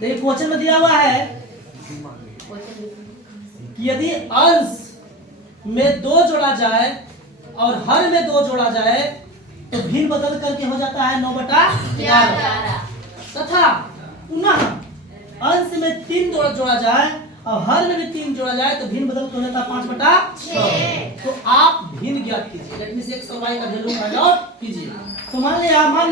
देखिए क्वेश्चन में दिया हुआ है कि यदि अंश में 2 जोड़ा जाए और हर में 2 जोड़ा जाए तो भिन्न बदल करके हो जाता है 9/11 तथा पुनः अंश में 3 जोड़ा जाए और हर में भी 3 जोड़ा जाए तो भिन्न बदल हो जाता है 5/6। तो आप भिन्न ज्ञात कीजिए, दैट मींस x और y का वैल्यू फाइंड आउट कीजिए। तो मान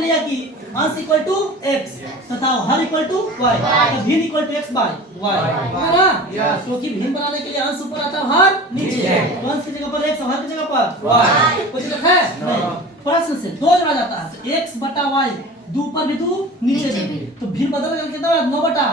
लिया कि अंश इक्वल टू x तथा हर इक्वल टू y, तो भिन्न equal to x by y है ना, क्योंकि भिन्न बनाने के लिए अंश ऊपर आता है हर नीचे, तो अंश की जगह पर x और हर की जगह पर y। कुछ लिखा है नहीं, प्रश्न से 2 जोड़ा जाता है x बटा y, 2 ऊपर भी 2 नीचे भी, तो भिन्न बदल करके कितना 9/11।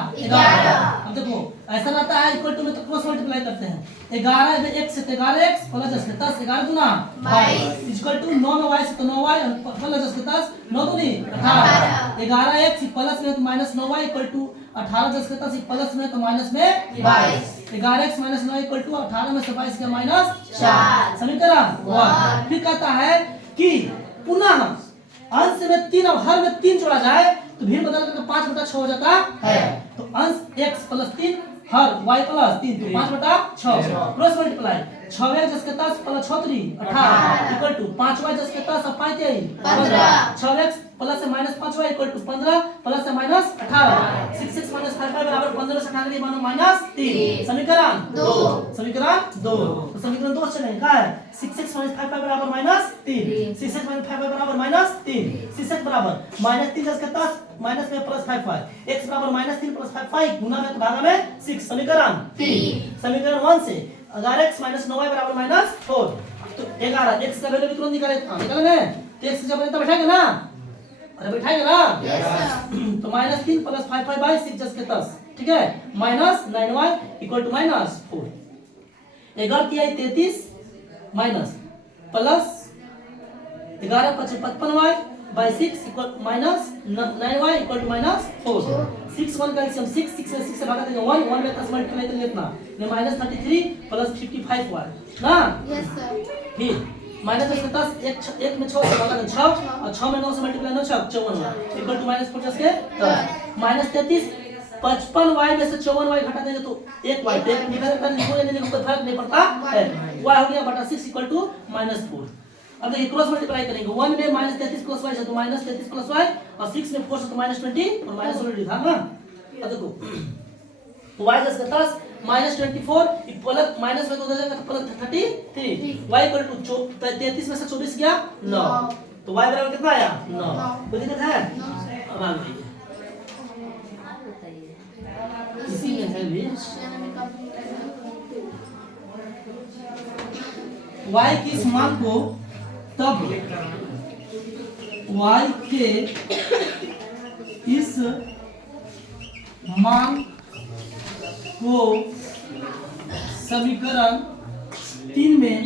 अब देखो ऐसा रहता है इक्वल टू में तो क्रॉस मल्टीप्लाई करते हैं, 11 में x से 11x प्लस 10 के 10, 11 दूना 22 इक्वल टू 9 में y से तो 9y प्लस 10 के 10, 9 दूनी 18, 11x प्लस में तो माइनस 9y इक्वल टू 18 10 के 10 प्लस में तो माइनस में 22, 11x माइनस 9 इक्वल टू 18 में से 22 के माइनस 4, समीकरण 1। फिर कहता है कि पुनः अंश में 3 और हर में 3 जोड़ा जाए तो भिन्न बदल करके 5/6 हो जाता है। तो अंश x प्लस 3 हर y प्लस 3 तो 5/6 क्रॉस मल्टीप्लाई 6x के 10 प्लस 6 18 इक्वल टू 5y के 10 और 5 15, 6x प्लस से minus 5y equal to 15 plus से माइनस 18, 6x माइनस 5y बराबर 15 से 18 मानो माइनस 3, समीकरण 2। समीकरण 2, तो समीकरण 2 चलेगा क्या है 6x माइनस 5y बराबर माइनस 3, 6x माइनस 5y बराबर माइनस 3, 6x बराबर माइनस 3 10 के 10 माइनस में प्लस 5y, x बराबर माइनस 3 प्लस 5y गुना में भागा में 6, समीकरण 3। समीकरण 1 से अगर x माइनस 9y बराबर माइनस 4 तो 11 x का वैल्यू भी तुरंत निकालेंगे तो x की जगह पर बैठाएंगे ना, अरे बैठाएंगे ना तो माइनस 3 प्लस 5y बाई 6 10 के 10, ठीक है, minus 9y equal to minus 4, 11 तिहाई 33 minus plus 11 5 55y by 6 equal minus 9y equal to minus 4, 6 1 calcium 6 6 से 6 से भागा देंगे 1 1 में 10 मल्टीप्लाई करेंगे इतना ये माइनस 33 प्लस 55y ना, यस सर। फिर माइनस 10 के 10 1 में 6 से भागा देंगे 6 और 6 में 9 से मल्टीप्लाई 9 6 54 इक्वल टू माइनस 50 के 10 माइनस 33 55y में से 54y घटा देंगे तो 1y निकाल करने कोई नहीं कोई फर्क नहीं पड़ता है, y हो गया बटा 6 इक्वल टू माइनस 4। अब देखिए क्रॉस मल्टीप्लाई करेंगे 1 में माइनस 33 प्लस y है तो माइनस 33 प्लस y और 6 में 4 से तो माइनस 20 और माइनस ऑलरेडी था ना। अब देखो y जैसे 10 माइनस 24 प्लस माइनस में तो हो जाएगा तो प्लस 33 y इक्वल टू 33 में से 24 गया 9 तो y बराबर कितना आया 9, कोई दिक्कत है? अब आ गई इसी में है भी y की इस मान को तब y के इस मान को समीकरण 3 में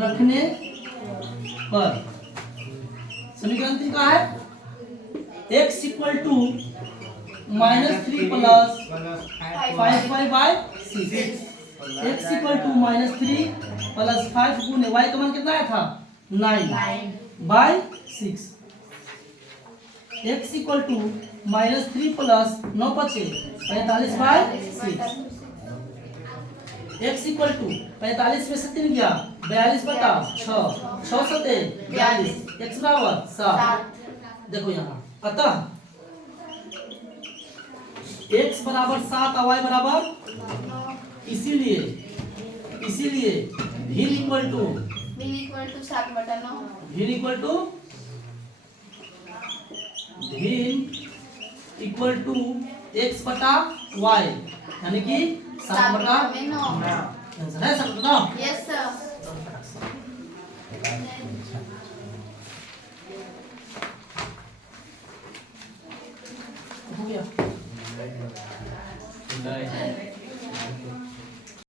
रखने पर समीकरण 3 का है x equal to -3 plus 5y by 6, x equal to -3 plus 5 गुने y का मान कितना आया था 9 by 6, x equal to -3 plus 9 बचे 45 बाई 6, x इक्वल टू 45 में से 3 गया 42 बटा 6 6 सते 42 x बराबर 7। देखो यहाँ अतः x बराबर 7 और y बराबर इसीलिए भिन्न इक्वल टू 7/9 भिन्न इक्वल टू x बटा y यानी कि 7/9 आंसर है 7/9। Yes sir.